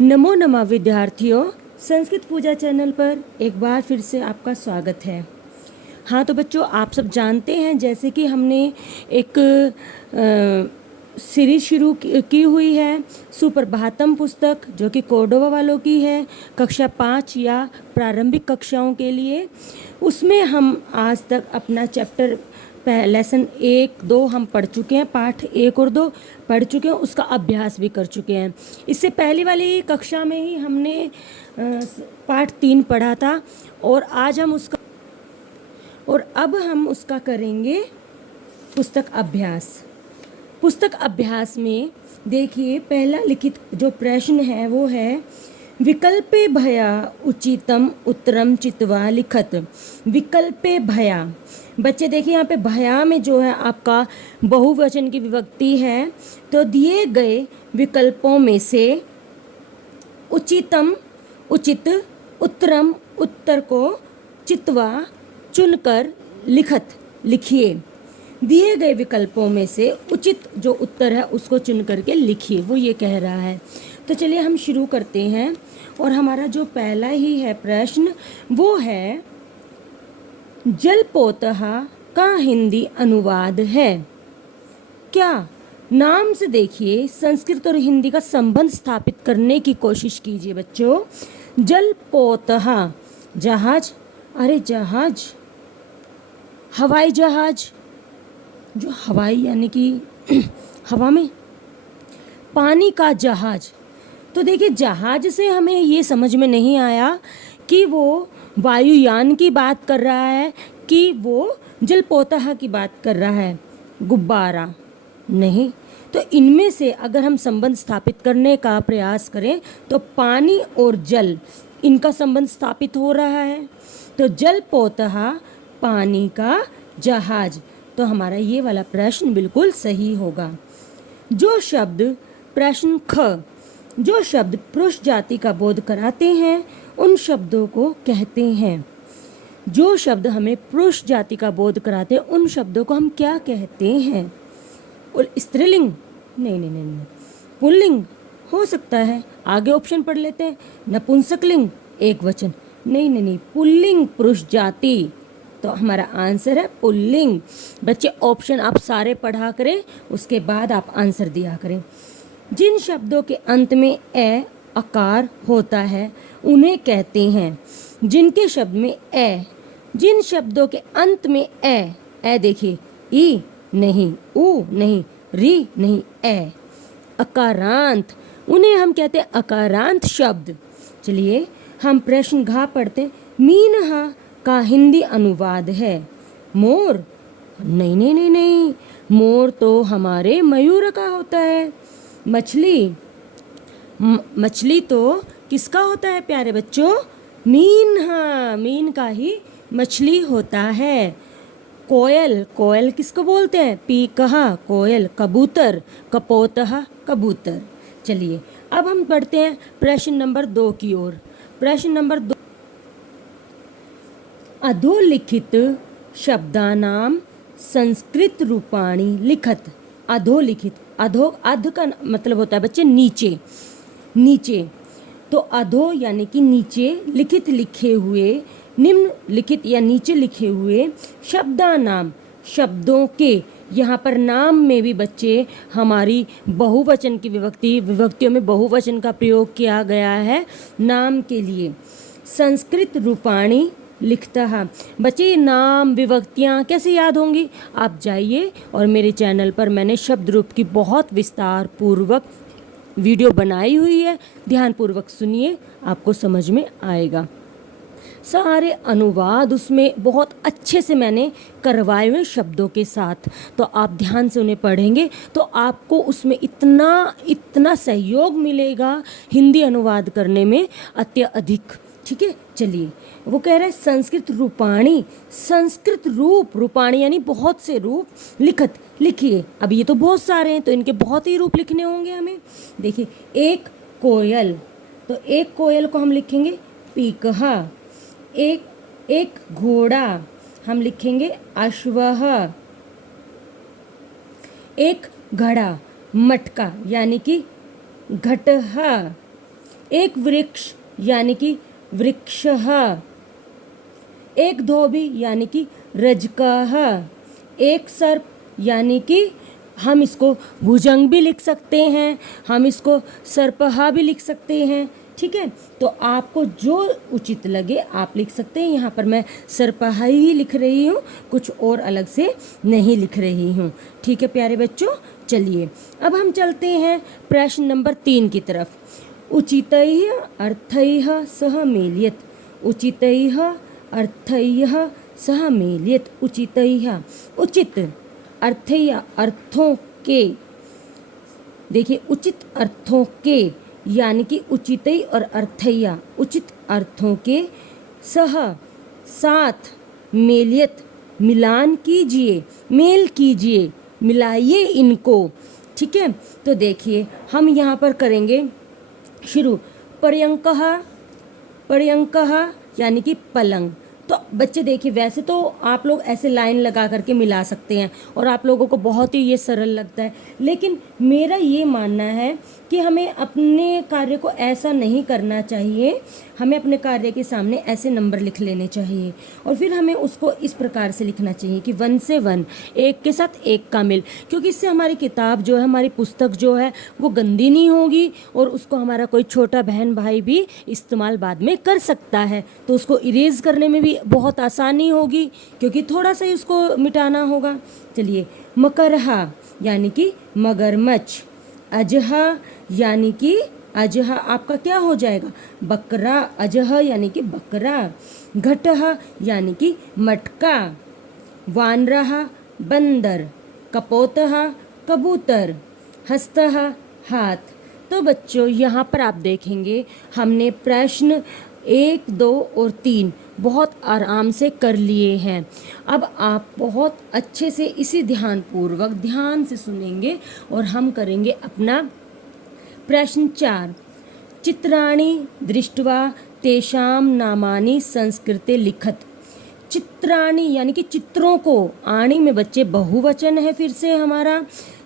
नमो नमः विद्यार्थियों, संस्कृत पूजा चैनल पर एक बार फिर से आपका स्वागत है। हाँ तो बच्चों, आप सब जानते हैं जैसे कि हमने एक सीरीज शुरू की हुई है सुप्रभातम पुस्तक, जो कि कोर्डोवा वालों की है, कक्षा 5 या प्रारंभिक कक्षाओं के लिए। उसमें हम आज तक अपना चैप्टर लेसन 1, 2 हम पढ़ चुके हैं, पाठ 1 और 2 पढ़ चुके हैं, उसका अभ्यास भी कर चुके हैं। इससे पहली वाली कक्षा में ही हमने पाठ 3 पढ़ा था और अब हम उसका करेंगे पुस्तक अभ्यास। पुस्तक अभ्यास में देखिए, पहला लिखित जो प्रश्न है वो है विकल्पे भया उचितम उत्तरम चित्वा लिखत। विकल्पे भया, बच्चे देखिए यहाँ पे भया में जो है आपका बहुवचन की विभक्ति है, तो दिए गए विकल्पों में से उचितम उचित, उत्तरम उत्तर को, चित्वा चुनकर, लिखत लिखिए। दिए गए विकल्पों में से उचित जो उत्तर है उसको चुन करके लिखिए, वो ये कह रहा है। तो चलिए हम शुरू करते हैं। और हमारा जो पहला ही है प्रश्न वो है जलपोतः का हिंदी अनुवाद है क्या? नाम से देखिए, संस्कृत और हिंदी का संबंध स्थापित करने की कोशिश कीजिए बच्चों। जलपोतः, जहाज, अरे जहाज, हवाई जहाज, जो हवाई यानी कि हवा में, पानी का जहाज। तो देखिए, जहाज से हमें ये समझ में नहीं आया कि वो वायुयान की बात कर रहा है कि वो जलपोतः की बात कर रहा है। गुब्बारा नहीं। तो इनमें से अगर हम संबंध स्थापित करने का प्रयास करें तो पानी और जल, इनका संबंध स्थापित हो रहा है। तो जलपोतः पानी का जहाज, तो हमारा ये वाला प्रश्न बिल्कुल सही होगा। जो शब्द प्रश्न ख, जो शब्द पुरुष जाति का बोध कराते हैं उन शब्दों को कहते हैं। जो शब्द हमें पुरुष जाति का बोध कराते हैं उन शब्दों को हम क्या कहते हैं? और स्त्रीलिंग नहीं नहीं नहीं नहीं, पुल्लिंग हो सकता है। आगे ऑप्शन पढ़ लेते हैं। नपुंसकलिंग एक वचन, नहीं नहीं नहीं, पुल्लिंग पुरुष जाति, तो हमारा आंसर है पुल्लिंग। बच्चे ऑप्शन आप सारे पढ़ा करें, उसके बाद आप आंसर दिया करें। जिन शब्दों के अंत में ए आकार होता है उन्हें कहते हैं। जिनके शब्द में ए, जिन शब्दों के अंत में ए देखिए, ई नहीं, ऊ नहीं, री नहीं, ए अकारांत, उन्हें हम कहते हैं अकारांत शब्द। चलिए हम प्रश्न घ पढ़ते हैं। मीनहा का हिंदी अनुवाद है मोर। नहीं नहीं नहीं नहीं, मोर तो हमारे मयूर का होता है। मछली, मछली तो किसका होता है प्यारे बच्चों? मीन, हाँ मीन का ही मछली होता है। कोयल, कोयल किसको बोलते हैं? पीकहा कोयल। कबूतर, कपोतः कबूतर। चलिए अब हम बढ़ते हैं प्रश्न नंबर 2 की ओर। प्रश्न नंबर 2, अधोलिखित शब्दानां संस्कृत रूपाणि लिखत। अधोलिखित, अधो, अध का मतलब होता है बच्चे नीचे, नीचे। तो अधो यानी कि नीचे, लिखित लिखे हुए, निम्न लिखित या नीचे लिखे हुए शब्दानाम शब्दों के, यहाँ पर नाम में भी बच्चे हमारी बहुवचन की विभक्तियों में बहुवचन का प्रयोग किया गया है नाम के लिए। संस्कृत रूपाणी लिखता है। बच्चे नाम विभक्तियाँ कैसे याद होंगी? आप जाइए और मेरे चैनल पर मैंने शब्द रूप की बहुत विस्तार पूर्वक वीडियो बनाई हुई है, ध्यानपूर्वक सुनिए, आपको समझ में आएगा। सारे अनुवाद उसमें बहुत अच्छे से मैंने करवाए हुए शब्दों के साथ, तो आप ध्यान से उन्हें पढ़ेंगे तो आपको उसमें इतना सहयोग मिलेगा हिंदी अनुवाद करने में अत्यधिक। ठीक है, चलिए वो कह रहा है संस्कृत रूपाणी, संस्कृत रूप, रूपाणी यानी बहुत से रूप, लिखत लिखिए। अब ये तो बहुत सारे हैं तो इनके बहुत ही रूप लिखने होंगे हमें। देखिए, एक कोयल, तो एक कोयल को हम लिखेंगे पीकहा। एक घोड़ा हम लिखेंगे अश्वः। एक घड़ा, मटका यानी कि घटः। एक वृक्ष यानी कि वृक्षः, एक धोबी यानी कि रजकः, एक सर्प यानी कि हम इसको भुजंग भी लिख सकते हैं, हम इसको सर्पहा भी लिख सकते हैं। ठीक है, तो आपको जो उचित लगे आप लिख सकते हैं। यहाँ पर मैं सर्पहा ही लिख रही हूँ, कुछ और अलग से नहीं लिख रही हूँ। ठीक है प्यारे बच्चों, चलिए अब हम चलते हैं प्रश्न नंबर 3 की तरफ। उचितैः अर्थैः सह मेलयेत्, उचितैः अर्थैः सह मेलयेत्। उचितैः, उचित, अर्थैः अर्थों के, देखिए उचित अर्थों के यानी कि उचितै और अर्थैया, उचित अर्थों के, सह साथ, मेलियत मिलान कीजिए, मेल कीजिए, मिलाइए इनको। ठीक है, तो देखिए हम यहाँ पर करेंगे शुरू। पर्यंकः, पर्यंकः यानी कि पलंग। तो बच्चे देखिए वैसे तो आप लोग ऐसे लाइन लगा करके मिला सकते हैं और आप लोगों को बहुत ही ये सरल लगता है, लेकिन मेरा ये मानना है कि हमें अपने कार्य को ऐसा नहीं करना चाहिए। हमें अपने कार्य के सामने ऐसे नंबर लिख लेने चाहिए और फिर हमें उसको इस प्रकार से लिखना चाहिए कि 1 से 1, एक के साथ एक का मिल, क्योंकि इससे हमारी किताब जो है, हमारी पुस्तक जो है वो गंदी नहीं होगी और उसको हमारा कोई छोटा बहन भाई भी इस्तेमाल बाद में कर सकता है, तो उसको इरेज करने में भी बहुत आसानी होगी क्योंकि थोड़ा सा ही उसको मिटाना होगा। चलिए, मकरहा यानी कि मगरमच्छ, अजहा यानी कि अजहा आपका क्या हो जाएगा, बकरा, अजह यानी कि बकरा, घटह यानी कि मटका, वानरह बंदर, कपोतः कबूतर, हस्तः हाथ। तो बच्चों यहाँ पर आप देखेंगे हमने प्रश्न 1, 2 और 3 बहुत आराम से कर लिए हैं। अब आप बहुत अच्छे से इसी ध्यानपूर्वक ध्यान से सुनेंगे और हम करेंगे अपना प्रश्न 4। चित्राणि दृष्ट्वा तेषां नामानि संस्कृते लिखत। चित्राणि यानी कि चित्रों को, आणी में बच्चे बहुवचन है फिर से हमारा,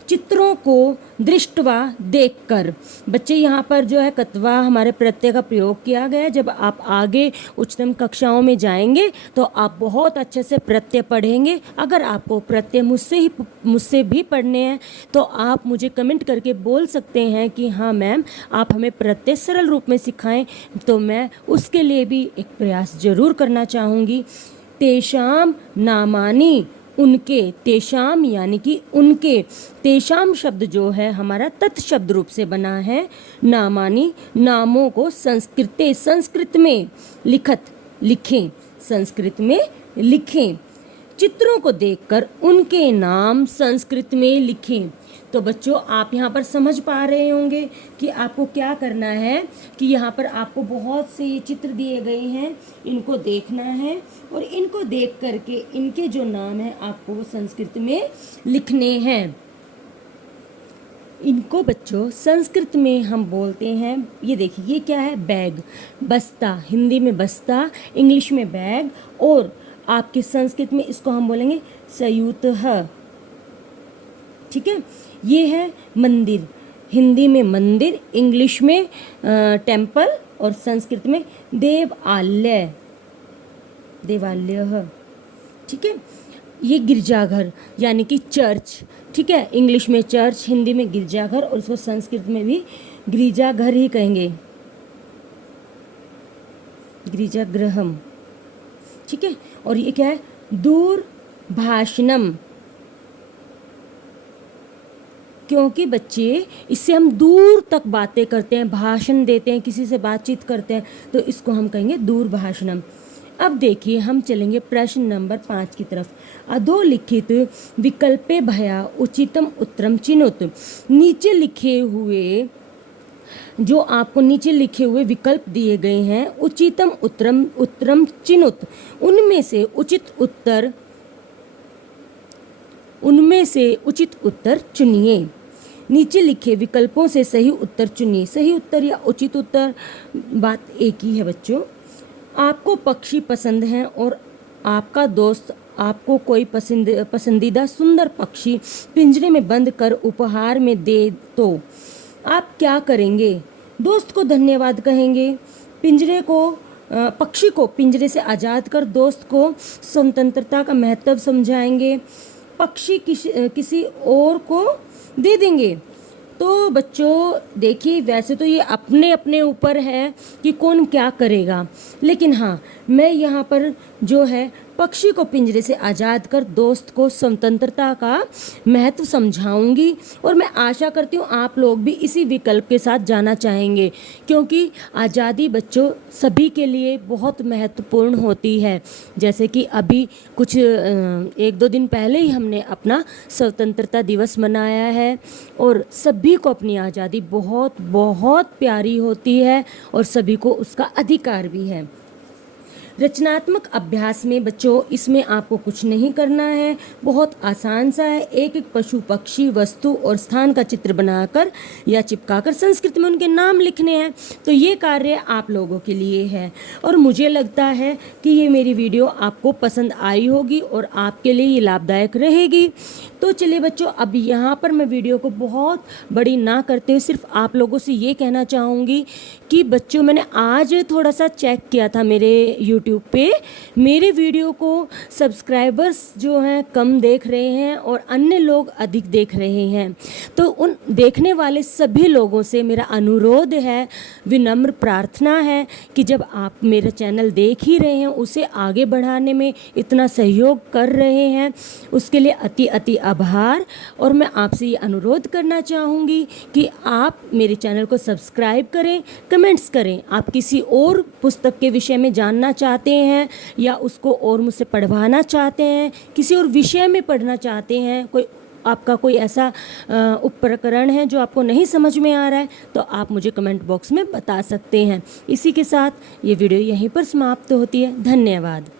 चित्रों को दृष्टवा देखकर। बच्चे यहाँ पर जो है कत्वा हमारे प्रत्यय का प्रयोग किया गया है। जब आप आगे उच्चतम कक्षाओं में जाएंगे तो आप बहुत अच्छे से प्रत्यय पढ़ेंगे। अगर आपको प्रत्यय मुझसे भी पढ़ने हैं तो आप मुझे कमेंट करके बोल सकते हैं कि हाँ मैम आप हमें प्रत्यय सरल रूप में सिखाएं, तो मैं उसके लिए भी एक प्रयास जरूर करना चाहूँगी। तेषाम नामानी, उनके, तेषाम यानी कि उनके, तेषाम शब्द जो है हमारा तत्शब्द रूप से बना है। नामानी, नामों को संस्कृते, संस्कृत में, लिखत लिखें, संस्कृत में लिखें। चित्रों को देखकर उनके नाम संस्कृत में लिखें। तो बच्चों आप यहाँ पर समझ पा रहे होंगे कि आपको क्या करना है, कि यहाँ पर आपको बहुत से ये चित्र दिए गए हैं, इनको देखना है और इनको देख करके इनके जो नाम हैं आपको वो संस्कृत में लिखने हैं। इनको बच्चों संस्कृत में हम बोलते हैं, ये देखिए ये क्या है, बैग, बस्ता, हिंदी में बस्ता, इंग्लिश में बैग, और आपके संस्कृत में इसको हम बोलेंगे सयूतः। ठीक है, ये है मंदिर, हिंदी में मंदिर, इंग्लिश में टेम्पल और संस्कृत में देवालय, देवालय। ठीक है, ये गिरजाघर यानी कि चर्च। ठीक है, इंग्लिश में चर्च, हिंदी में गिरजाघर और उसको संस्कृत में भी गिरजाघर ही कहेंगे, गिरजागृहम। ठीक है, और ये क्या है, दूरभाषणम, क्योंकि बच्चे इससे हम दूर तक बातें करते हैं, भाषण देते हैं, किसी से बातचीत करते हैं, तो इसको हम कहेंगे दूरभाषणम। अब देखिए हम चलेंगे प्रश्न नंबर 5 की तरफ। अधोलिखित विकल्पे भया उचितम उत्तरम चिनुत। नीचे लिखे हुए, जो आपको नीचे लिखे हुए विकल्प दिए गए हैं, उचितम उत्तरम चिनुत, उनमें से उचित उत्तर चुनिए। नीचे लिखे विकल्पों से सही उत्तर चुनिए। सही उत्तर या उचित उत्तर बात एक ही है बच्चों। आपको पक्षी पसंद हैं और आपका दोस्त आपको कोई पसंदीदा सुंदर पक्षी पिंजरे में बंद कर उपहार में दे तो आप क्या करेंगे? दोस्त को धन्यवाद कहेंगे, पक्षी को पिंजरे से आज़ाद कर दोस्त को स्वतंत्रता का महत्व समझाएंगे, पक्षी किसी और को दे देंगे। तो बच्चों देखिए, वैसे तो ये अपने अपने ऊपर है कि कौन क्या करेगा, लेकिन हाँ, मैं यहाँ पर जो है पक्षी को पिंजरे से आज़ाद कर दोस्त को स्वतंत्रता का महत्व समझाऊंगी। और मैं आशा करती हूँ आप लोग भी इसी विकल्प के साथ जाना चाहेंगे, क्योंकि आज़ादी बच्चों सभी के लिए बहुत महत्वपूर्ण होती है। जैसे कि अभी कुछ 1-2 दिन पहले ही हमने अपना स्वतंत्रता दिवस मनाया है, और सभी को अपनी आज़ादी बहुत बहुत प्यारी होती है और सभी को उसका अधिकार भी है। रचनात्मक अभ्यास में बच्चों इसमें आपको कुछ नहीं करना है, बहुत आसान सा है। एक एक पशु, पक्षी, वस्तु और स्थान का चित्र बनाकर या चिपकाकर संस्कृत में उनके नाम लिखने हैं। तो ये कार्य आप लोगों के लिए है, और मुझे लगता है कि ये मेरी वीडियो आपको पसंद आई होगी और आपके लिए ये लाभदायक रहेगी। तो चलिए बच्चों, अब यहाँ पर मैं वीडियो को बहुत बड़ी ना करते हुए सिर्फ आप लोगों से ये कहना चाहूँगी कि बच्चों, मैंने आज थोड़ा सा चेक किया था मेरे यूट्यूब पे, मेरे वीडियो को सब्सक्राइबर्स जो हैं कम देख रहे हैं और अन्य लोग अधिक देख रहे हैं। तो उन देखने वाले सभी लोगों से मेरा अनुरोध है, विनम्र प्रार्थना है कि जब आप मेरा चैनल देख ही रहे हैं, उसे आगे बढ़ाने में इतना सहयोग कर रहे हैं, उसके लिए अति अति आभार। और मैं आपसे ये अनुरोध करना चाहूँगी कि आप मेरे चैनल को सब्सक्राइब करें, कमेंट्स करें। आप किसी और पुस्तक के विषय में जानना चाहते हैं या उसको और मुझसे पढ़वाना चाहते हैं, किसी और विषय में पढ़ना चाहते हैं, आपका कोई ऐसा उपकरण है जो आपको नहीं समझ में आ रहा है, तो आप मुझे कमेंट बॉक्स में बता सकते हैं। इसी के साथ ये वीडियो यहीं पर समाप्त होती है। धन्यवाद।